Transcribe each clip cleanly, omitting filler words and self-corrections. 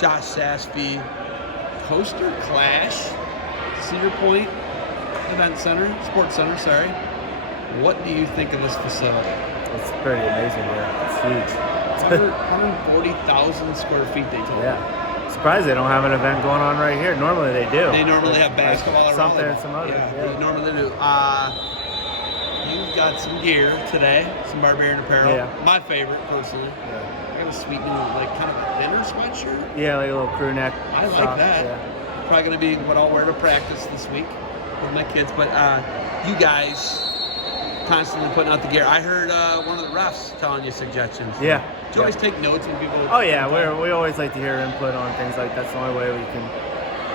Josh Sasfy, Coaster Clash, Cedar Point Sports Center, sorry. What do you think of this facility? It's pretty amazing here. It's huge. 140,000 square feet, they told me. Yeah. Surprised they don't have an event going on right here. Normally they do. They normally have basketball or something volleyball. and some other. Yeah, they normally do. You've got some gear today, some Barbarian Apparel. Yeah. My favorite, personally. Yeah. I got a sweet new, like, kind of a thinner sweatshirt. Yeah, like a little crew neck. I like sock, that. Yeah. Probably going to be what I'll wear to practice this week with my kids. But you guys constantly putting out the gear. I heard one of the refs telling you suggestions. Yeah. Do you always take notes when people... Oh, yeah. We always like to hear input on things like that's the only way we can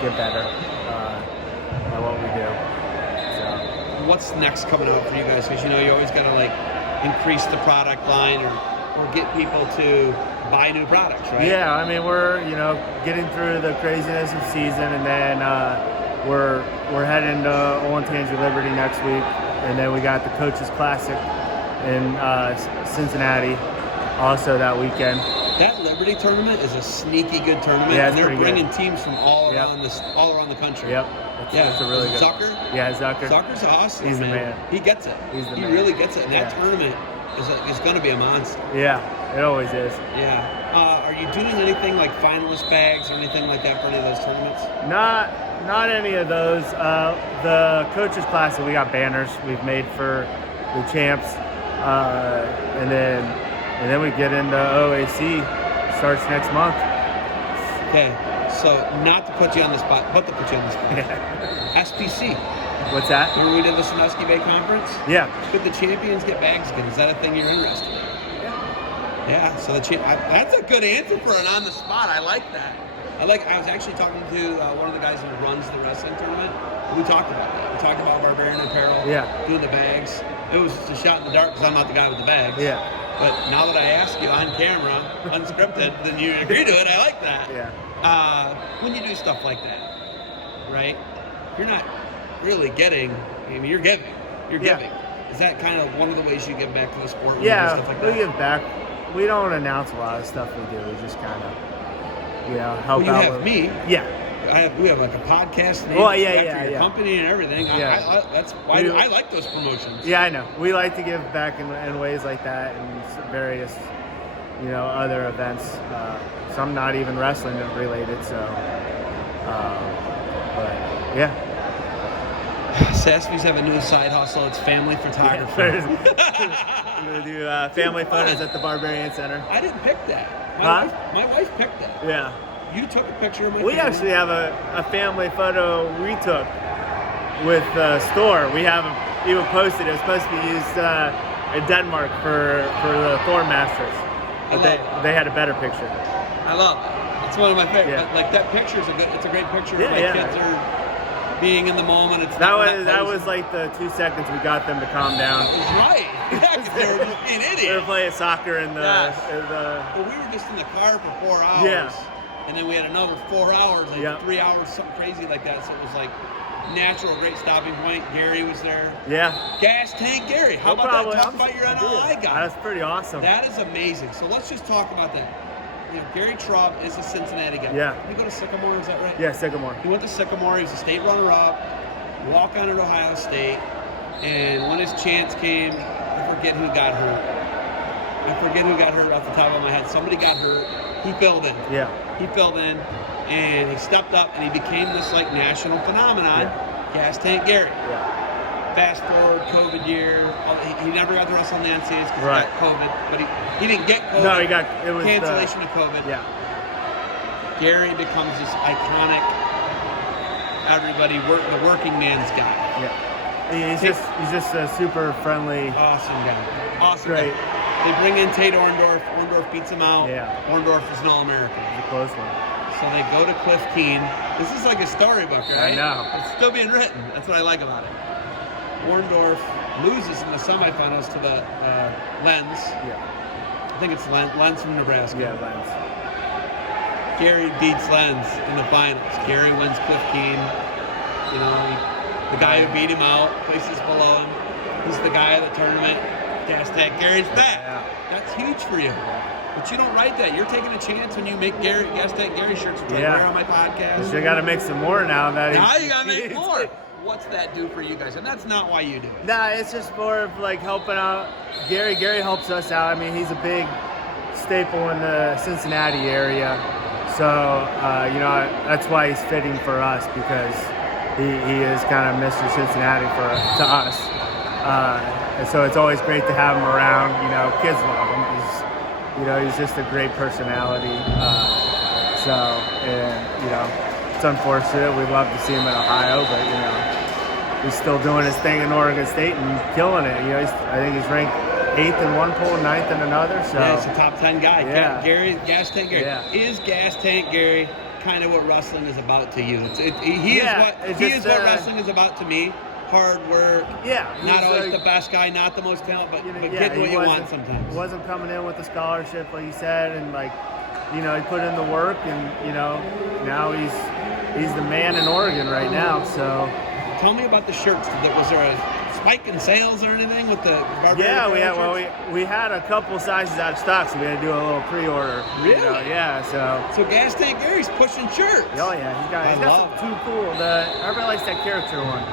get better at what we do. So. What's next coming up for you guys? Because, you always got to, like, increase the product line or get people to buy new products, right? Yeah, I mean, we're, getting through the craziness of season, and then we're heading to Olentangy Liberty next week, and then we got the Coaches Classic in Cincinnati also that weekend. That Liberty tournament is a sneaky good tournament, yeah, and they're bringing good. Teams from all around the country. Yep. It's a really good. Zucker? Yeah, Zucker. Zucker's awesome. He's the man. He gets it. He's the man. He really gets it. And that tournament is going to be a monster. Yeah, it always is. Yeah. Are you doing anything like finalist bags or anything like that for any of those tournaments? Not any of those. The Coaches Classic, we got banners we've made for the champs, and then we get into OAC. Starts next month. Okay, so not to put you on the spot, but to put you on the spot. SPC. What's that? Remember we did the Sandusky Bay Conference? Yeah. Could the champions get bags again? Is that a thing you're interested in? Yeah. So that's a good answer for an on the spot. I like that. I was actually talking to one of the guys who runs the wrestling tournament. We talked about that. We talked about Barbarian Apparel. Yeah. Doing the bags. It was just a shot in the dark because I'm not the guy with the bags. Yeah. But now that I ask you on camera, unscripted, then you agree to it. I like that. Yeah. When you do stuff like that, right? You're not really getting. I mean, you're giving. You're giving. Is that kind of one of the ways you give back to the sport? Yeah, stuff like we that? give back. We don't announce a lot of stuff we do. We just kind of, help out. You have me. Yeah. We have like a podcast name. Well, your company and everything. Yeah. That's why I like those promotions. Yeah, I know. We like to give back in ways like that and various, other events. Some not even wrestling related. So, but yeah. Sasfy's have a new side hustle. It's family photography. We're going to do family photos at the Barbarian Center. I didn't pick that. My wife picked that. Yeah. You took a picture of my We family. actually have a family photo we took with the store. We haven't even posted. It was supposed to be used in Denmark for the Thor Masters. But they had a better picture. I love it. It's one of my favorites. Yeah. Like that picture is it's a great picture. Yeah, my kids are being in the moment. That was like the 2 seconds we got them to calm down. It was right. Yeah, because they were just being idiots. They were playing soccer in the. Yes. Well, we were just in the car for 4 hours. Yeah. And then we had another 4 hours, 3 hours, something crazy like that. So it was like natural, great stopping point. Gary was there. Yeah. Gas Tank Gary. How about that? Talk about your NLI guy. That's pretty awesome. That is amazing. So let's just talk about that. Gary Traub is a Cincinnati guy. Yeah. Did he go to Sycamore? Is that right? Yeah, Sycamore. He went to Sycamore. He was a state runner-up. Walk on at Ohio State. And when his chance came, I forget who got hurt off the top of my head. Somebody got hurt. He filled in. Yeah. He filled in, and he stepped up, and he became this national phenomenon. Yeah. Gas Tank Gary. Yeah. Fast forward, COVID year. He never got to wrestle on the NCAAs because he got COVID, but he didn't get COVID. No, it was cancellation of COVID. Yeah. Gary becomes this iconic, the working man's guy. Yeah. He's just a super friendly. Awesome guy. Awesome. Great. Guy. They bring in Tate Orndorff. Orndorff beats him out. Yeah. Orndorff is an All-American. It's a close one. So they go to Cliff Keen. This is like a storybook, right? I know. It's still being written. That's what I like about it. Orndorff loses in the semifinals to the Lens. Yeah. I think it's Lens from Nebraska. Yeah, Lens. Gary beats Lens in the finals. Gary wins Cliff Keen. The guy who beat him out, places below him. He's the guy of the tournament. Gas Tank Gary's back. Yeah. That's huge for you. But you don't write that. You're taking a chance when you make Gas Tank Gary shirts, which I wear on my podcast. You got to make some more now. Now you got to make more. What's that do for you guys? And that's not why you do it. Nah, it's just more of like helping out. Gary helps us out. I mean, he's a big staple in the Cincinnati area. So, that's why he's fitting for us, because he is kind of Mr. Cincinnati to us. And so it's always great to have him around. Kids love him. He's just a great personality. It's unfortunate. We'd love to see him in Ohio, but, he's still doing his thing in Oregon State and killing it. I think he's ranked 8th in one poll, 9th in another. So yeah, he's a top 10 guy. Yeah. Gas Tank Gary. Yeah. Is Gas Tank Gary kind of what wrestling is about to you? He is what wrestling is about to me. Hard work. Yeah. Not always the best guy, not the most talented, but getting what you want sometimes. He wasn't coming in with the scholarship, like you said, and he put in the work, and now he's the man in Oregon right now. So tell me about the shirts. Was there a spike in sales or anything with the Barbarian? Yeah, we had a couple sizes out of stock, so we had to do a little pre-order. Really? Yeah. So Gas Tank Gary's pushing shirts. Oh yeah, he's got some too cool. Everybody likes that character one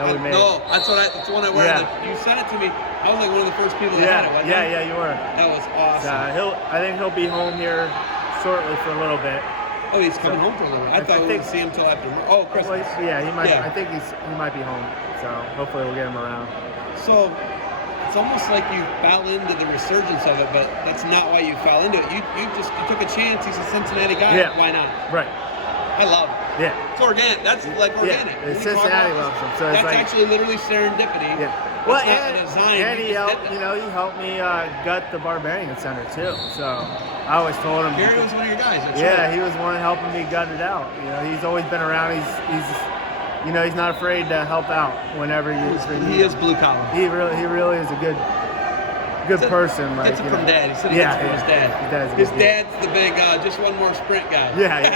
that we made. No, that's the one I wear. Yeah. You sent it to me. I was like one of the first people that had it. Wasn't Yeah, you were. That was awesome. I think he'll be home here shortly for a little bit. Oh, he's coming home for a little bit. I thought we wouldn't see him till after. Oh, Christmas. Well, he might. Yeah. I think he might be home. So hopefully we'll get him around. So it's almost like you fell into the resurgence of it, but that's not why you fell into it. You took a chance. He's a Cincinnati guy. Yeah. Why not? Right. I love it. Yeah. It's organic. That's like organic. Yeah. Cincinnati loves him. So that's actually literally serendipity. Yeah. Well, and he helped me gut the Barbarian Center too. So I always told him. Gary was one of your guys. He was one helping me gut it out. He's always been around. He's not afraid to help out whenever he is blue collar. He really is a good person. Gets it from Dad. He said he gets it from his dad. His dad's the big, just one more sprint guy. Yeah.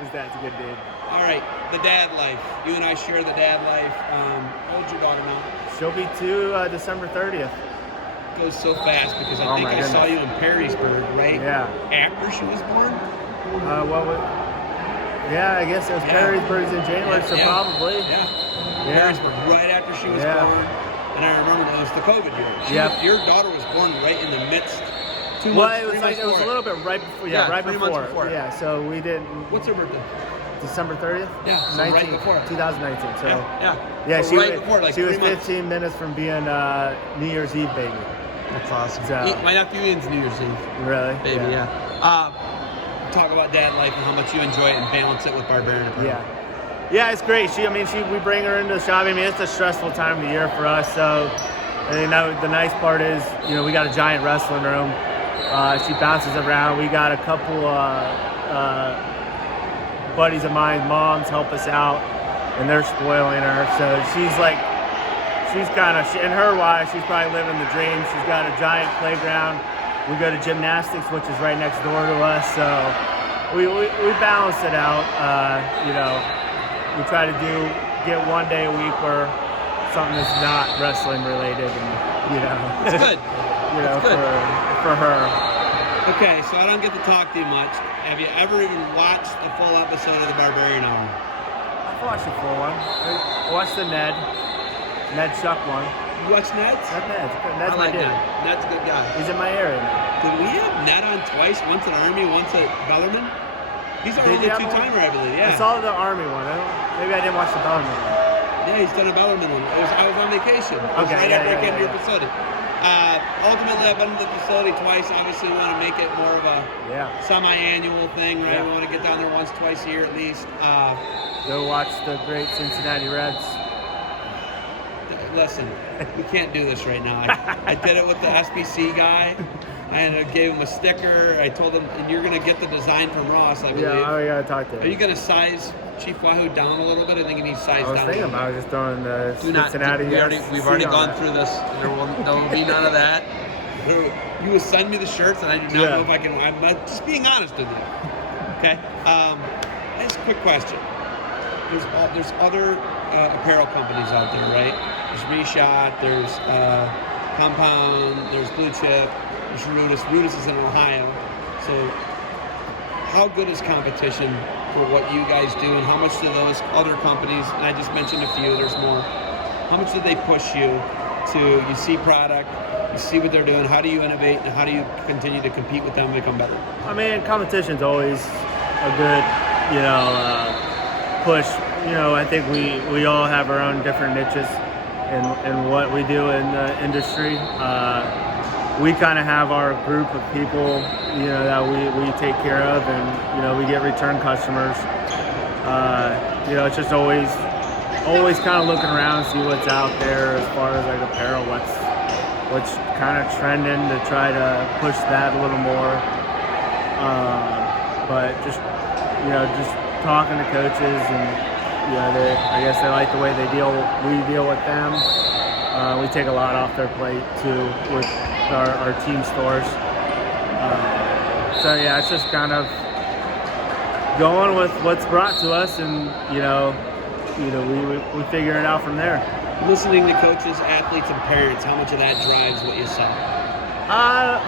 His dad's a good dude. All right, the dad life. You and I share the dad life. How old's your daughter now? She'll be 2 December 30th. It goes so fast because I think I saw you in Perrysburg, right? Yeah. After she was born? I guess it was Perrysburg's in January, so probably. Yeah. Perrysburg, right after she was born. And I remember it was the COVID year. Your daughter was born right in the midst. 2 months, it was a little bit right before. Yeah, right 3 before. months before. Yeah, so we didn't. What's her birthday? December 30th? Yeah, so right before. 2019. So so she right before, like she was 3 months. 15 minutes from being New Year's Eve baby. That's awesome. So, my nephew Ian's New Year's Eve. Really? Baby, yeah. Talk about dad life and how much you enjoy it and balance it with Barbarian Apparel. Yeah, it's great. We bring her into the shop. I mean, it's a stressful time of the year for us. So, the nice part is, we got a giant wrestling room. She bounces around. We got a couple buddies of mine, moms, help us out, and they're spoiling her. So in her wise, she's probably living the dream. She's got a giant playground. We go to gymnastics, which is right next door to us. So we balance it out. We try to get one day a week where something that's not wrestling related, and it's good. For her. Okay, so I don't get to talk too much. Have you ever even watched a full episode of the Barbarian Hour? I've watched a full one. I watched the Ned Shuck one. You watch Ned's? Ned's my dude. Ned's a good guy. He's in my area now. Did we have Ned on twice? Once at Army, once at Bellarmine? He's our only two-timer, I believe. Yeah. I saw the Army one. Maybe I didn't watch the Bellarmine one. Yeah, he's done a Bellarmine one. I was on vacation. Right after I came to your facility. Ultimately, I've been to the facility twice. Obviously, we want to make it more of a semi-annual thing, right? We want to get down there once, twice a year at least. Go watch the great Cincinnati Reds. Listen, we can't do this right now. I did it with the SBC guy. I gave him a sticker. I told him, and you're going to get the design from Ross, I believe. Yeah, I got to talk to him. Are you going to size Chief Wahoo down a little bit? I think he needs sized down. I was thinking about just throwing the Cincinnati. We've already gone through this. There will be none of that. You will send me the shirts, and I do not know if I can. I'm just being honest with you. Okay? Just a quick question. There's other apparel companies out there, right? There's Reshot, there's Compound, there's Blue Chip. There's Rudis. Rudis is in Ohio. So how good is competition for what you guys do, and how much do those other companies, and I just mentioned a few, there's more, how much do they push you to, you see product, you see what they're doing, how do you innovate, and how do you continue to compete with them and become better? I mean, competition's always a good, push. I think we all have our own different niches in what we do in the industry. We kind of have our group of people, that we take care of, and we get return customers. It's just always kind of looking around, see what's out there as far as like apparel, what's kind of trending to try to push that a little more. But just talking to coaches, and I guess they like the way we deal with them. We take a lot off their plate too with our team stores. So yeah, it's just kind of going with what's brought to us, and we figure it out from there. Listening to coaches, athletes, and parents, how much of that drives what you sell?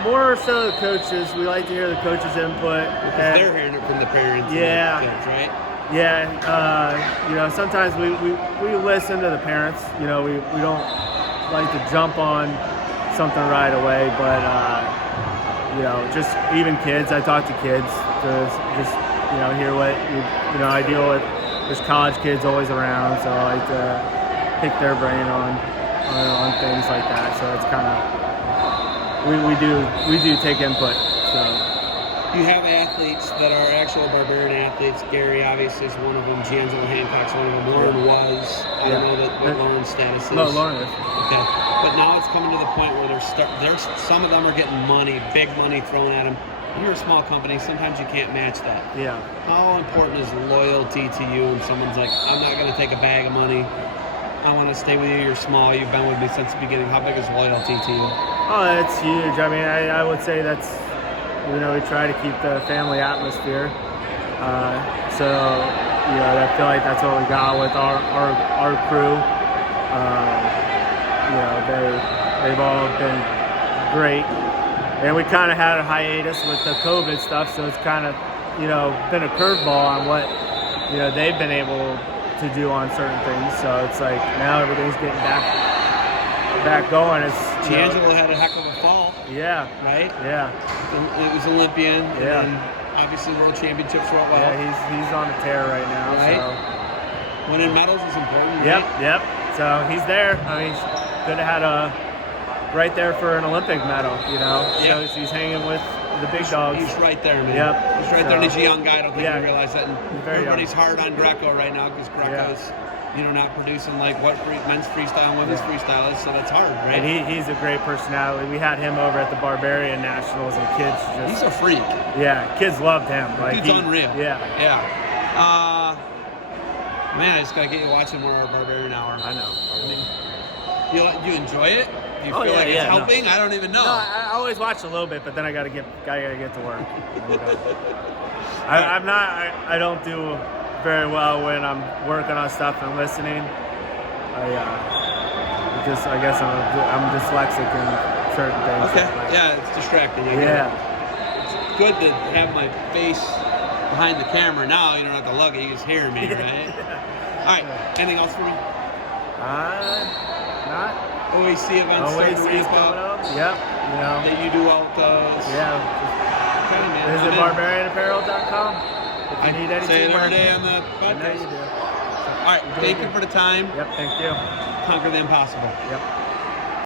More so the coaches. We like to hear the coaches' input. Because they're hearing it from the parents. Yeah. And the kids, right? Yeah. Sometimes we listen to the parents. We don't like to jump on something right away, but just even kids. I talk to kids to just hear what I deal with. There's college kids always around, so I like to pick their brain on things like that. So it's kind of we do take input. So you have athletes that are actual Barbarian athletes. Gary obviously is one of them. Giangelo Hancock's one of them. Lauren was. I don't know what Lauren's status is. No, Lauren is. Okay, but now it's coming to the point where there's some of them are getting money, big money thrown at them. When you're a small company, sometimes you can't match that. Yeah. How important is loyalty to you when someone's like, I'm not going to take a bag of money. I want to stay with you. You're small. You've been with me since the beginning. How big is loyalty to you? Oh, it's huge. I mean, I would say that's, we try to keep the family atmosphere. So, I feel like that's what we got with our crew. They've all been great. And we kind of had a hiatus with the COVID stuff, so it's kind of, been a curveball on what, they've been able to do on certain things. So it's like now everything's getting back going. Giangelo had a heck of a fall. Yeah. Right? Yeah. It was Olympian. Yeah. And obviously World Championships went well. Yeah, he's on a tear right now. Right? So. Winning medals is important, Yep, right? yep. So he's there. I mean, could have had right there for an Olympic medal, Yeah. Shows he's hanging with the big dogs. He's right there, man. Yep. He's right there, and he's a young guy. I don't think Yeah. you realize that. And Very everybody's young. hard on Greco right now because Greco's, not producing like what men's freestyle and women's freestyle is, so that's hard, right? And he's a great personality. We had him over at the Barbarian Nationals, and kids just... He's a freak. Yeah, kids loved him. Dude's unreal. Yeah. Yeah. Man, I just got to get you watching more of our Barbarian Hour. I know. You enjoy it? Do you Oh, feel yeah, like it's yeah, no. helping? I don't even know. No, I always watch a little bit, but then I gotta get to work. I don't do very well when I'm working on stuff and listening. I guess I'm dyslexic in certain things. Okay. Yeah, it's distracting. It's good to have my face behind the camera. Now you don't have to lug it. You just hear me, right? All right. Anything else for me? Not. OAC events. OAC is coming up. Yep. That you do well with those. Yeah. Okay, man. Visit barbarianapparel.com if you need anything. Say it every day on the I know podcast. you do. All right. Thank you for the time. Yep. Thank you. Conquer the impossible. Yep.